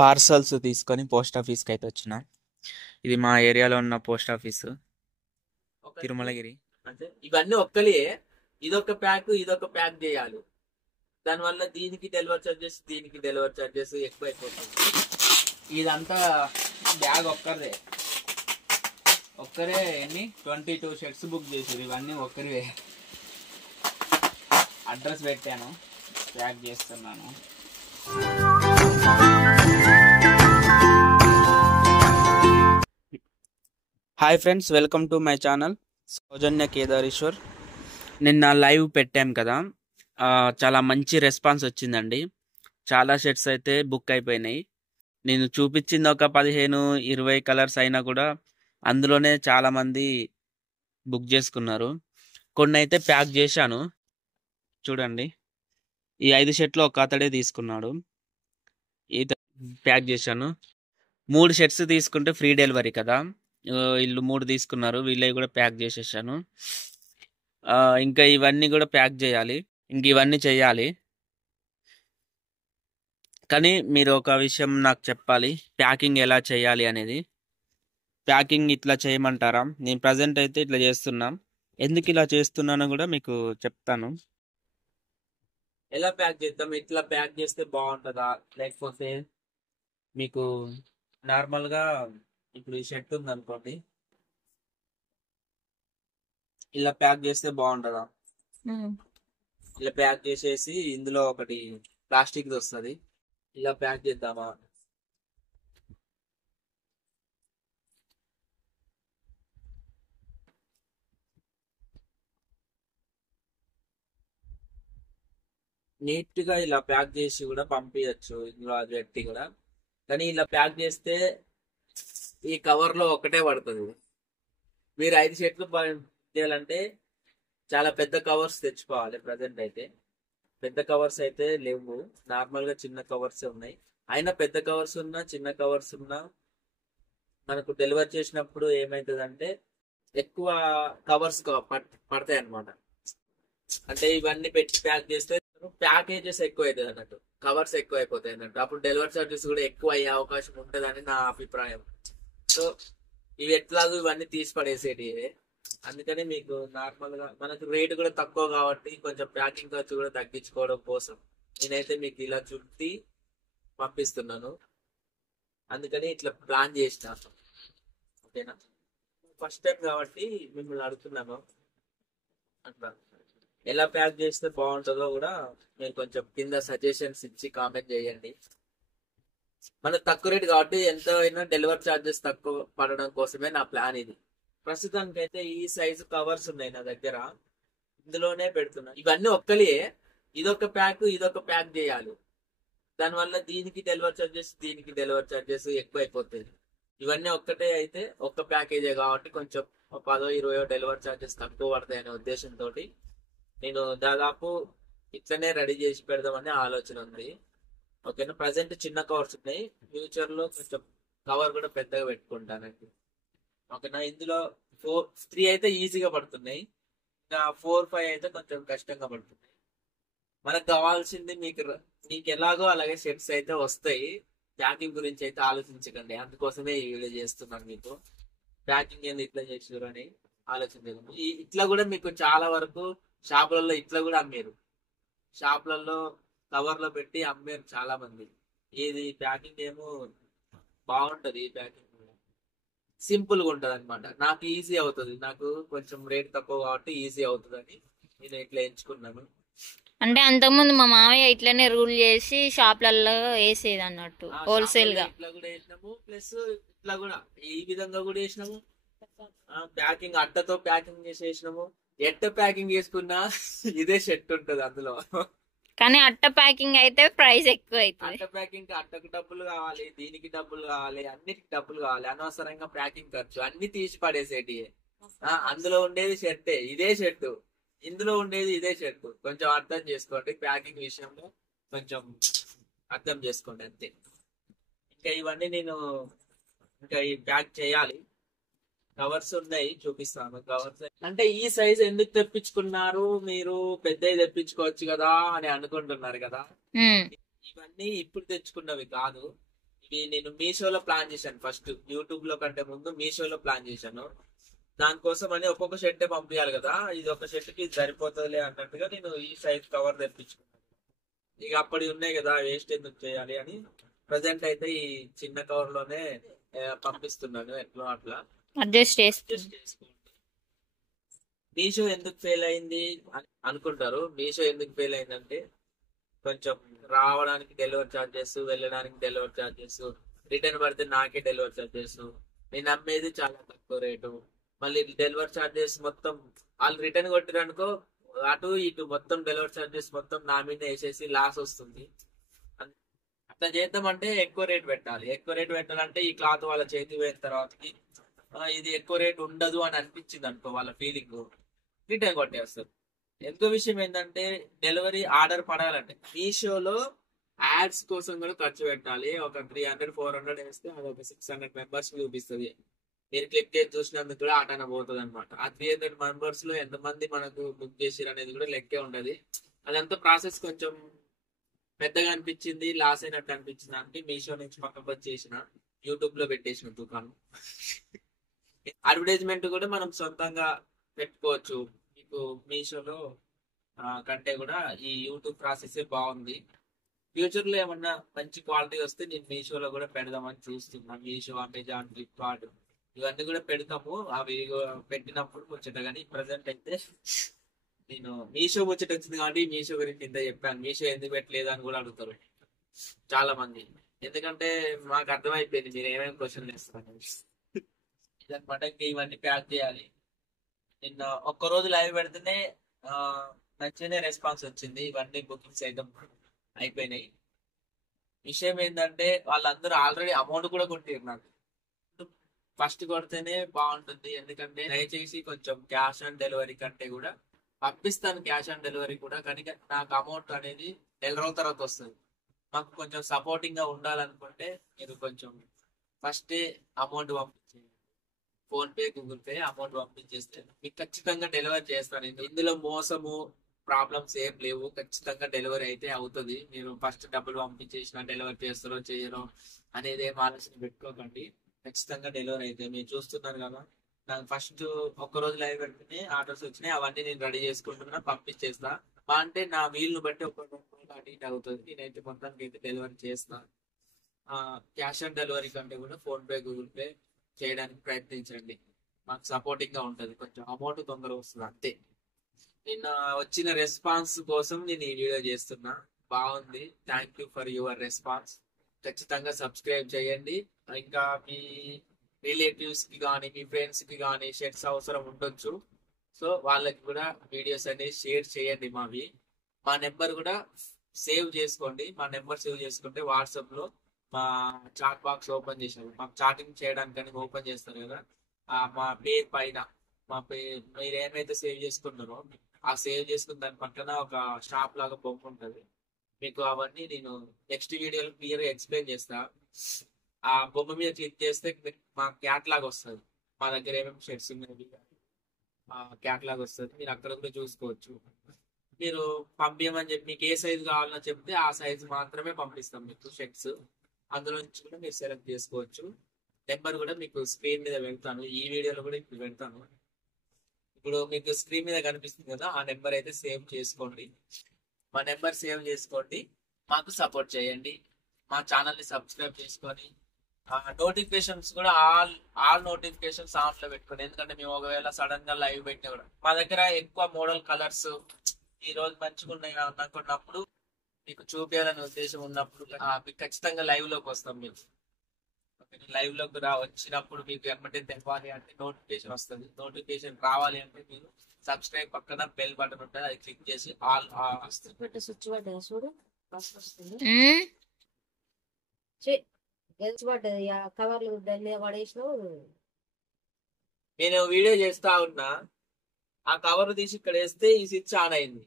Parcels తీసుకొని post ఆఫీస్కి అయితే వచ్చిన. ఇది మా ఏరియాలో ఉన్న పోస్ట్ ఆఫీసు, తిరుమలగిరి. అంటే ఇవన్నీ ఒక్కలే, ఇదొక ప్యాక్ చేయాలి. దానివల్ల దీనికి డెలివరీ చార్జెస్ ఎక్కువ అయిపోతుంది. ఇదంతా బ్యాగ్ ఒక్కరే ఎన్ని 22 షర్ట్స్ బుక్ చేసారు. ఇవన్నీ ఒక్కరివే. అడ్రస్ పెట్టాను, ప్యాక్ చేస్తున్నాను. Hi friends, welcome to my channel Soujanya Kedareshwar. నిన్న లైవ్ పెట్టాం కదా, చాలా మంచి రెస్పాన్స్ వచ్చిందండి. చాలా షర్ట్స్ అయితే బుక్ అయిపోయినాయి. నేను చూపించింది ఒక 15-20 కలర్స్ అయినా కూడా అందులోనే చాలామంది బుక్ చేసుకున్నారు. కొన్ని అయితే ప్యాక్ చేశాను. చూడండి, ఈ 5 షర్ట్లు ఒక అతడే తీసుకున్నాడు. ప్యాక్ చేశాను. 3 షర్ట్స్ తీసుకుంటే ఫ్రీ డెలివరీ కదా, వీళ్ళు 3 తీసుకున్నారు. వీళ్ళవి కూడా ప్యాక్ చేసేసాను. ఇంకా ఇవన్నీ కూడా ప్యాక్ చేయాలి, ఇవన్నీ చేయాలి. కానీ మీరు ఒక విషయం నాకు చెప్పాలి, ప్యాకింగ్ ఎలా చేయాలి అనేది. ప్యాకింగ్ ఇట్లా చేయమంటారా? నేను ప్రజెంట్ అయితే ఇట్లా చేస్తున్నా. ఎందుకు ఇలా చేస్తున్నానో కూడా మీకు చెప్తాను. ఎలా ప్యాక్ చేద్దాం, ఇట్లా ప్యాక్ చేస్తే బాగుంటుందా, లేకపోతే మీకు నార్మల్గా ఇప్పుడు ఈ షర్ట్ ఉంది అనుకోండి, ఇలా ప్యాక్ చేస్తే బాగుంటుందా? ఇలా ప్యాక్ చేసేసి ఇందులో ఒకటి ప్లాస్టిక్ వస్తుంది, ఇలా ప్యాక్ చేద్దామా? నీట్ గా ఇలా ప్యాక్ చేసి కూడా పంపించచ్చు ఇందులో అది పెట్టి కూడా. కానీ ఇలా ప్యాక్ చేస్తే ఈ కవర్ లో ఒకటే పడుతుంది. మీరు 5 షర్ట్లు చేయాలంటే చాలా పెద్ద కవర్స్ తెచ్చుకోవాలి. ప్రజెంట్ అయితే పెద్ద కవర్స్ అయితే లేవు, నార్మల్ గా చిన్న కవర్స్ ఉన్నాయి. అయినా పెద్ద కవర్స్ ఉన్నా చిన్న కవర్స్ ఉన్నా మనకు డెలివరీ చేసినప్పుడు ఏమైతుందంటే ఎక్కువ కవర్స్ పడతాయి అన్నమాట. అంటే ఇవన్నీ పెట్టి ప్యాక్ చేస్తే ప్యాకేజెస్ ఎక్కువ అవుతుంది అన్నట్టు, కవర్స్ ఎక్కువ అయిపోతాయి అన్నట్టు. అప్పుడు డెలివరీ చార్జెస్ కూడా ఎక్కువ అయ్యే అవకాశం ఉంటుందని నా అభిప్రాయం. సో ఇవి ఎట్లాగో ఇవన్నీ తీసి పడేసేటివే. అందుకని మీకు నార్మల్ గా మనకు రేట్ కూడా తక్కువ కాబట్టి కొంచెం ప్యాకింగ్ ఖర్చు కూడా తగ్గించుకోవడం కోసం నేనైతే మీకు ఇలా చుట్టి పంపిస్తున్నాను. అందుకని ఇట్లా ప్లాన్ చేసిన. ఓకేనా? ఫస్ట్ టైం కాబట్టి మిమ్మల్ని అడుగుతున్నాను. అట్లా ఎలా ప్యాక్ చేస్తే బాగుంటుందో కూడా మీరు కొంచెం కింద సజెషన్స్ ఇచ్చి కామెంట్ చేయండి. మనకు తక్కువ రేట్ కాబట్టి ఎంత అయినా డెలివరీ ఛార్జెస్ తక్కువ పడడం కోసమే నా ప్లాన్ ఇది. ప్రస్తుతానికి అయితే ఈ సైజు కవర్స్ ఉన్నాయి నా దగ్గర, ఇందులోనే పెడుతున్నా. ఇవన్నీ ఒక్కలే, ఇదొక ప్యాక్ చేయాలి. దానివల్ల దీనికి డెలివరీ చార్జెస్ ఎక్కువ అయిపోతుంది. ఇవన్నీ ఒక్కటే అయితే ఒక్క ప్యాకేజే కాబట్టి కొంచెం 10-20 డెలివరీ చార్జెస్ తక్కువ పడతాయి అనే ఉద్దేశంతో నేను దాదాపు ఇట్లనే రెడీ చేసి పెడదామనే ఆలోచన ఉంది. ఓకేనా? ప్రజెంట్ చిన్న కవర్స్ ఉన్నాయి, ఫ్యూచర్ లో కొంచెం కవర్ కూడా పెద్దగా పెట్టుకుంటానండి. ఓకేనా? ఇందులో 3 అయితే ఈజీగా పడుతున్నాయి, ఇంకా 4-5 అయితే కొంచెం కష్టంగా పడుతున్నాయి. మనకు కావాల్సింది మీకు ఎలాగో అలాగే షర్ట్స్ అయితే వస్తాయి. ప్యాకింగ్ గురించి అయితే ఆలోచించకండి, అందుకోసమే ఈ వీడియో చేస్తున్నాను. మీకు ప్యాకింగ్ ఏంది ఇట్లా చేసారు అని ఆలోచించకండి. ఇట్లా కూడా మీకు చాలా వరకు షాపులలో ఇట్లా కూడా అమ్మారు, షాపులలో కవర్లో పెట్టి అమ్మారు చాలా మంది. ఇది ప్యాకింగ్ ఏమో బాగుంటది, ఈ ప్యాకింగ్ సింపుల్ గా ఉంటది అనమాట. నాకు ఈజీ అవుతుంది, నాకు కొంచెం రేట్ తక్కువ కాబట్టి ఈజీ అవుతుంది అని నేను ఇట్లా ఎంచుకున్నాను. అంటే అంతకుముందు మా మామయ్య ఇట్లనే రూల్ చేసి షాప్లలో వేసేది అన్నట్టు, హోల్సేల్ గా. ఇట్లా కూడా వేసినాము, ప్లస్ ఇట్లా కూడా ఈ విధంగా కూడా వేసినాము. ప్యాకింగ్ అట్టతో ప్యాకింగ్ చేసేసినాము. ఎట్ట ప్యాకింగ్ చేసుకున్నా ఇదే షర్ట్ ఉంటది అందులో. కానీ అట్ట ప్యాకింగ్ అయితే ప్రైస్ ఎక్కువ అవుతుంది. అట్ట ప్యాకింగ్ అట్టకు డబ్బులు కావాలి, దీనికి డబ్బులు కావాలి, అన్నిటికి డబ్బులు కావాలి. అనవసరంగా ప్యాకింగ్ ఖర్చు అన్ని తీసి పడేసేటి. అందులో ఉండేది షర్టే, ఇదే షర్టు, ఇందులో ఉండేది ఇదే షర్టు. కొంచెం అర్థం చేసుకోండి, ప్యాకింగ్ విషయంలో కొంచెం అర్థం చేసుకోండి అంతే. ఇంకా ఇవన్నీ నేను ఇంకా ఈ ప్యాక్ చేయాలి. కవర్స్ ఉన్నాయి, చూపిస్తాను. కవర్స్ అంటే ఈ సైజ్ ఎందుకు తెప్పించుకున్నారు మీరు, పెద్దవి తెప్పించుకోవచ్చు కదా అని అనుకుంటున్నారు కదా. ఇవన్నీ ఇప్పుడు తెచ్చుకున్నవి కాదు. ఇవి నేను మీషోలో ప్లాన్ చేశాను. ఫస్ట్ యూట్యూబ్ లో కంటే ముందు మీషోలో ప్లాన్ చేశాను. దానికోసం అని ఒక్కొక్క షర్ట్ పంపించాలి కదా, ఇది ఒక షర్ట్ కి సరిపోతుందిలే అన్నట్టుగా నేను ఈ సైజ్ కవర్ తెప్పించుకున్నాను. ఇక అప్పటి ఉన్నాయి కదా, వేస్ట్ ఎందుకు చేయాలి అని ప్రజెంట్ అయితే ఈ చిన్న కవర్ లోనే పంపిస్తున్నాను. ఎట్లా అట్లా అడ్జస్ట్ అడ్జస్ట్ చేసుకోండి. మీషో ఎందుకు ఫెయిల్ అయింది అని అనుకుంటారు. మీషో ఎందుకు ఫెయిల్ అయిందంటే కొంచెం రావడానికి డెలివరీ ఛార్జెస్, వెళ్ళడానికి డెలివరీ ఛార్జెస్, రిటర్న్ పడితే నాకే డెలివరీ ఛార్జెస్, నేను అమ్మేది చాలా తక్కువ రేటు, మళ్ళీ డెలివరీ ఛార్జెస్ మొత్తం వాళ్ళు రిటర్న్ కొట్టిరనుకో అటు ఇటు మొత్తం డెలివరీ ఛార్జెస్ మొత్తం నా మీద వేసేసి లాస్ వస్తుంది. అట్లా చేద్దామంటే ఎక్కువ రేట్ పెట్టాలి. ఎక్కువ రేట్ పెట్టాలంటే ఈ క్లాత్ వాళ్ళ చేతి పోయిన తర్వాతకి ఇది ఎక్కువ రేట్ ఉండదు అని అనిపించింది అనుకో, వాళ్ళ ఫీలింగ్ రిటర్న్ కొట్టేస్తారు. ఎంతో విషయం ఏంటంటే డెలివరీ ఆర్డర్ పడాలంటే మీషోలో యాడ్స్ కోసం కూడా ఖర్చు పెట్టాలి. ఒక 300-400 వేస్తే అది ఒక 600 మెంబర్స్ చూపిస్తుంది. మీరు క్లిక్ చేసి చూసినందుకు కూడా ఆటన పోతుంది అనమాట. ఆ 300 మెంబర్స్ లో ఎంతమంది మనకు బుక్ చేసారు అనేది కూడా లెక్కే ఉంటది. అదంతా ప్రాసెస్ కొంచెం పెద్దగా అనిపించింది, లాస్ అయినట్టు అనిపించింది అంటే మీషో నుంచి పక్కకు వచ్చేసిన యూట్యూబ్ లో పెట్టేసిన దుకాణం. అడ్వర్టైజ్మెంట్ కూడా మనం సొంతంగా పెట్టుకోవచ్చు. మీకు మీషోలో కంటే కూడా ఈ యూట్యూబ్ ప్రాసెస్ బాగుంది. ఫ్యూచర్ లో ఏమన్నా మంచి క్వాలిటీ వస్తే నేను మీషోలో కూడా పెడదామని చూస్తున్నా. మీషో, అమెజాన్, ఫ్లిప్కార్ట్ ఇవన్నీ కూడా పెడతాము. అవి పెట్టినప్పుడు ముచ్చట. కానీ ప్రజెంట్ అయితే నేను మీషో ముచ్చట వచ్చింది కాబట్టి మీషో గురించి ఇంత చెప్పాను. మీషో ఎందుకు పెట్టలేదు అని కూడా అడుగుతారు చాలా మంది. ఎందుకంటే మాకు అర్థమైపోయింది మీరు ఏమేమి క్వశ్చన్లు వేస్తారు ఇదనమాట. ఇంకా ఇవన్నీ ప్యాక్ చేయాలి. నిన్న ఒక్కరోజు లైవ్ పెడితేనే మంచిగానే రెస్పాన్స్ వచ్చింది. ఇవన్నీ బుకింగ్స్ అయితే అయిపోయినాయి. విషయం ఏంటంటే వాళ్ళందరూ ఆల్రెడీ అమౌంట్ కూడా కొట్టారు నాకు. ఫస్ట్ కొడితేనే బాగుంటుంది. ఎందుకంటే దయచేసి కొంచెం క్యాష్ ఆన్ డెలివరీ కంటే కూడా పంపిస్తాను, క్యాష్ ఆన్ డెలివరీ కూడా, కానీ నాకు అమౌంట్ అనేది 4 రోజుల తర్వాత వస్తుంది. మాకు కొంచెం సపోర్టింగ్ గా ఉండాలనుకుంటే మీరు కొంచెం ఫస్టే అమౌంట్ పంపించేయండి. PhonePe, Google Pay amount పంపించేస్తే మీకు ఖచ్చితంగా డెలివరీ చేస్తాను. ఇందులో మోసము ప్రాబ్లమ్స్ ఏం లేవు. ఖచ్చితంగా డెలివరీ అయితే అవుతుంది. మీరు ఫస్ట్ డబ్బులు పంపించేసిన డెలివరీ చేస్తారో చేయరో అనేది ఏం ఆలోచన పెట్టుకోకండి. ఖచ్చితంగా డెలివరీ అయితే మీరు చూస్తున్నారు కదా. నాకు ఫస్ట్ ఒక్కరోజు లైవ్ పెడితేనే ఆర్డర్స్ వచ్చినాయి. అవన్నీ నేను రెడీ చేసుకుంటున్నా, పంపించేస్తా. అంటే నా వీలును బట్టి ఒక్కొక్క అటు ఇటు అవుతుంది. నేనైతే మొత్తానికి అయితే డెలివరీ చేస్తా. క్యాష్ ఆన్ డెలివరీ కంటే కూడా ఫోన్ పే, గూగుల్ పే చేయడానికి ప్రయత్నించండి. మాకు సపోర్టింగ్ గా ఉంటుంది. కొంచెం అమౌంట్ తొందరగా వస్తుంది అంతే. నిన్న వచ్చిన రెస్పాన్స్ కోసం నేను ఈ వీడియో చేస్తున్నా. బాగుంది. Thank you for your response. ఖచ్చితంగా సబ్స్క్రైబ్ చేయండి. ఇంకా మీ రిలేటివ్స్ కి కానీ మీ ఫ్రెండ్స్ కి కానీ షర్ట్స్ అవసరం ఉండొచ్చు. సో వాళ్ళకి కూడా వీడియోస్ అనేది షేర్ చేయండి. మా నెంబర్ కూడా సేవ్ చేసుకోండి. మా నెంబర్ సేవ్ చేసుకుంటే వాట్సాప్ లో మా చాట్ బాక్స్ ఓపెన్ చేసాము. మాకు చాటింగ్ చేయడానికి ఓపెన్ చేస్తారు కదా, మా పేరు పైన మా పేరు మీరు ఏమైతే సేవ్ చేసుకుంటారో ఆ సేవ్ చేసుకున్న దాని పక్కన ఒక షాప్ లాగా బొమ్మ ఉంటుంది. మీకు అవన్నీ నేను నెక్స్ట్ వీడియోలో క్లియర్ గా ఎక్స్ప్లెయిన్ చేస్తా. ఆ బొమ్మ మీద క్లిక్ చేస్తే మా క్యాట్లాగ్ వస్తుంది. మా దగ్గర ఏమేమి షర్ట్స్ ఉన్నాయి క్యాట్లాగ్ వస్తుంది. మీరు అక్కడ కూడా చూసుకోవచ్చు. మీరు పంపించమని చెప్పి మీకు ఏ సైజు కావాలో చెప్తే ఆ సైజు మాత్రమే పంపిస్తాం మీకు షర్ట్స్. అందులో నుంచి కూడా మీరు సెలెక్ట్ చేసుకోవచ్చు. నెంబర్ కూడా మీకు స్క్రీన్ మీద పెడతాను. ఈ వీడియోలో కూడా ఇప్పుడు పెడతాను. ఇప్పుడు మీకు స్క్రీన్ మీద కనిపిస్తుంది కదా, ఆ నెంబర్ అయితే సేవ్ చేసుకోండి. మా నెంబర్ సేవ్ చేసుకోండి. మాకు సపోర్ట్ చేయండి. మా ఛానల్ ని సబ్స్క్రైబ్ చేసుకొని నోటిఫికేషన్స్ కూడా ఆల్ నోటిఫికేషన్స్ ఆన్ లో పెట్టుకోండి. ఎందుకంటే మేము ఒకవేళ సడన్ గా లైవ్ పెట్టినా కూడా మా దగ్గర ఎక్కువ మోడల్ కలర్స్ ఈ రోజు మంచిగా ఉన్నాయి అనుకున్నప్పుడు మీకు చూపించాలనే ఉద్దేశం ఉన్నప్పుడు మీకు ఖచ్చితంగా లైవ్ లోకి వస్తాం. మీరు లైవ్ లోకి వచ్చినప్పుడు మీకు ఎమ్మటే తెలవాలి అంటే నోటిఫికేషన్ వస్తుంది. నోటిఫికేషన్ రావాలి అంటే మీరు సబ్స్క్రైబ్ పక్కన బెల్ బటన్ ఉంటుంది, అది క్లిక్ చేసి ఆల్ స్విచ్ పడ్డది చూడు, వస్తుంది పడ్డది కవర్లు దాని మీద పడేసినావు. నేను వీడియో చేస్తా ఉన్నా, ఆ కవర్ తీసి ఇక్కడ వేస్తే ఈ స్విచ్ ఆన్ అయింది.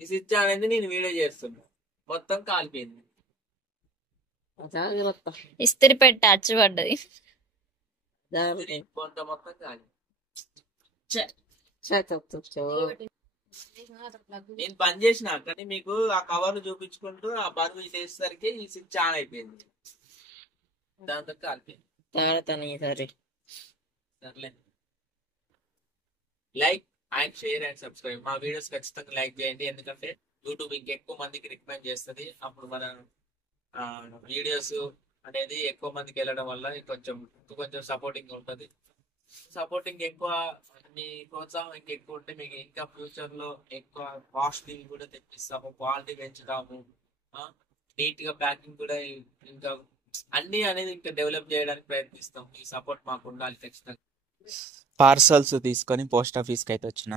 ఈ స్విచ్ ఆన్ అయింది, నేను వీడియో చేస్తున్నా, మొత్తం కాలిపోయింది. ఇస్త్రీ పెట్టి అచ్చు పడ్డది. కొంత మొత్తం కాలి. నేను బంద్ చేసిన, కానీ మీకు ఆ కవర్ చూపించుకుంటూ ఆ బరువు చేసేసరికి ఈ స్విచ్ ఆన్ అయిపోయింది. దాంతో కాలిపోయింది. సరే సర్లే, like and share and subscribe. మా వీడియోస్ ఖచ్చితంగా లైక్ చేయండి, ఎందుకంటే యూట్యూబ్ ఇంకెక్కువ మందికి రికమెండ్ చేస్తుంది. అప్పుడు మన వీడియోస్ అనేది ఎక్కువ మందికి వెళ్ళడం వల్ల కొంచెం సపోర్టింగ్ ఉంటుంది. సపోర్టింగ్ ఎక్కువ, మీ ప్రోత్సాహం ఇంకెక్కువ ఉంటే మీకు ఇంకా ఫ్యూచర్ లో ఎక్కువ కాస్ట్లీ కూడా తెప్పిస్తాము, క్వాలిటీ పెంచుతాము, నీట్ గా ప్యాకింగ్ కూడా ఇంకా అన్ని అనేది ఇంకా డెవలప్ చేయడానికి ప్రయత్నిస్తాం. ఈ సపోర్ట్ మాకు ఉండాలి ఖచ్చితంగా. పార్సల్స్ తీసుకొని పోస్ట్ ఆఫీస్కి అయితే వచ్చిన.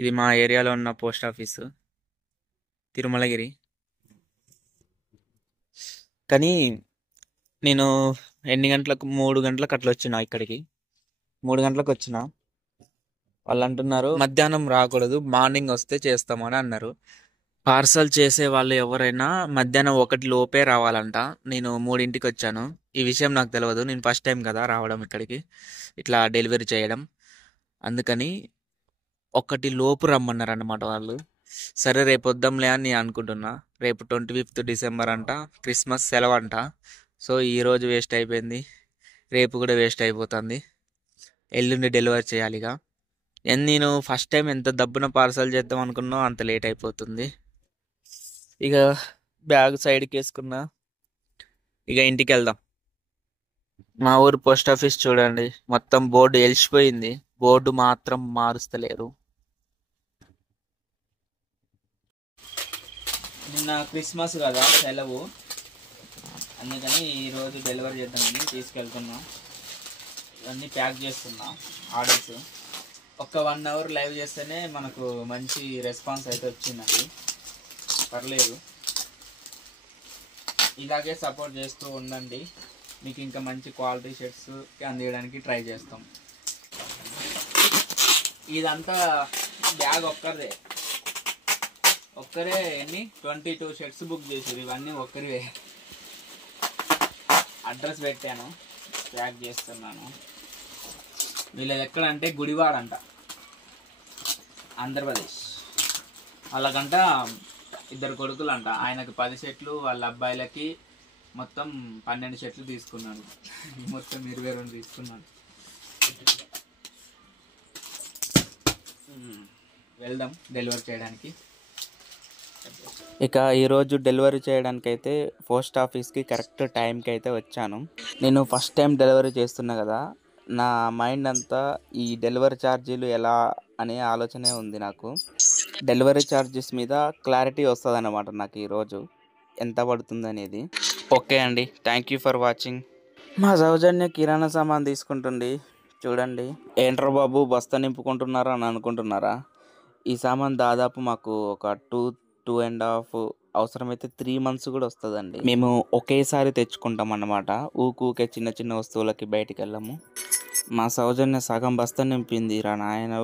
ఇది మా ఏరియాలో ఉన్న పోస్ట్ ఆఫీసు, తిరుమలగిరి. కానీ నేను ఎన్ని గంటలకు, 3 గంటలకు అట్లా వచ్చిన ఇక్కడికి. 3 గంటలకు వచ్చిన. వాళ్ళు అంటున్నారు మధ్యాహ్నం రాకూడదు, మార్నింగ్ వస్తే చేస్తామని అన్నారు. పార్సల్ చేసే వాళ్ళు ఎవరైనా మధ్యాహ్నం 1 లోపే రావాలంట. నేను 3ంటికి వచ్చాను. ఈ విషయం నాకు తెలియదు, నేను ఫస్ట్ టైం కదా రావడం ఇక్కడికి, ఇట్లా డెలివరీ చేయడం. అందుకని 1 లోపు రమ్మన్నారు అన్నమాట వాళ్ళు. సరే రేపు వద్దాంలే అని నేను అనుకుంటున్నా. రేపు 25th డిసెంబర్ అంట, క్రిస్మస్ సెలవు అంట. సో ఈరోజు వేస్ట్ అయిపోయింది, రేపు కూడా వేస్ట్ అయిపోతుంది. ఎల్లుండి డెలివరీ చేయాలిగా. నేను ఫస్ట్ టైం ఎంత దబ్బున పార్సల్ చేద్దాం అనుకున్నా అంత లేట్ అయిపోతుంది. ఇక బ్యాగ్ సైడ్కి వేసుకున్నా, ఇక ఇంటికి వెళ్దాం. మా ఊరు పోస్ట్ ఆఫీస్ చూడండి, మొత్తం బోర్డు ఎలిసిపోయింది, బోర్డు మాత్రం మారుస్తలేరు. నిన్న క్రిస్మస్ కదా సెలవు, అందుకని ఈరోజు డెలివరీ చేద్దామని తీసుకెళ్తున్నా. ఇవన్నీ ప్యాక్ చేస్తున్నా ఆర్డర్స్. ఒక 1 అవర్ లైవ్ చేస్తేనే మనకు మంచి రెస్పాన్స్ అయితే వచ్చిందండి, పర్లేదు. ఇలాగే సపోర్ట్ చేస్తూ ఉండండి, మీకు ఇంకా మంచి క్వాలిటీ షర్ట్స్ అందించడానికి ట్రై చేస్తాం. ఇదంతా బ్యాగ్ ఒక్కరే ఎన్ని 22 షర్ట్స్ బుక్ చేసారు. ఇవన్నీ ఒక్కరివే. అడ్రస్ పెట్టాను, ప్యాక్ చేస్తున్నాను. వీళ్ళది ఎక్కడంటే గుడివాడ అంట, ఆంధ్రప్రదేశ్. వాళ్ళకంట 2 కొడుకులు అంట. ఆయనకు 10 షర్ట్లు, వాళ్ళ అబ్బాయిలకి మొత్తం 12 షర్ట్లు తీసుకున్నాడు. మొత్తం 22 తీసుకున్నాడు. వెళ్దాం డెలివరీ చేయడానికి. ఇక ఈరోజు డెలివరీ చేయడానికి అయితే పోస్ట్ ఆఫీస్కి కరెక్ట్ టైంకి అయితే వచ్చాను. నేను ఫస్ట్ టైం డెలివరీ చేస్తున్నా కదా, నా మైండ్ అంతా ఈ డెలివరీ ఛార్జీలు ఎలా అనే ఆలోచనే ఉంది నాకు. డెలివరీ ఛార్జెస్ మీద క్లారిటీ వస్తుంది అన్నమాట నాకు ఈరోజు, ఎంత పడుతుంది అనేది. ఓకే అండి, థ్యాంక్ యూ ఫర్ వాచింగ్. మా సౌజన్య కిరాణా సామాన్ తీసుకుంటుంది చూడండి. ఏంట్రా బాబు బస్తా నింపుకుంటున్నారా అని అనుకుంటున్నారా? ఈ సామాన్ దాదాపు మాకు ఒక 2.5 అవసరమైతే 3 months కూడా వస్తుందండి. మేము ఒకేసారి తెచ్చుకుంటాం అన్నమాట, ఊకే చిన్న చిన్న వస్తువులకి బయటికి వెళ్ళము. మా సౌజన్య సగం బస్తా నింపింది రా నాయన.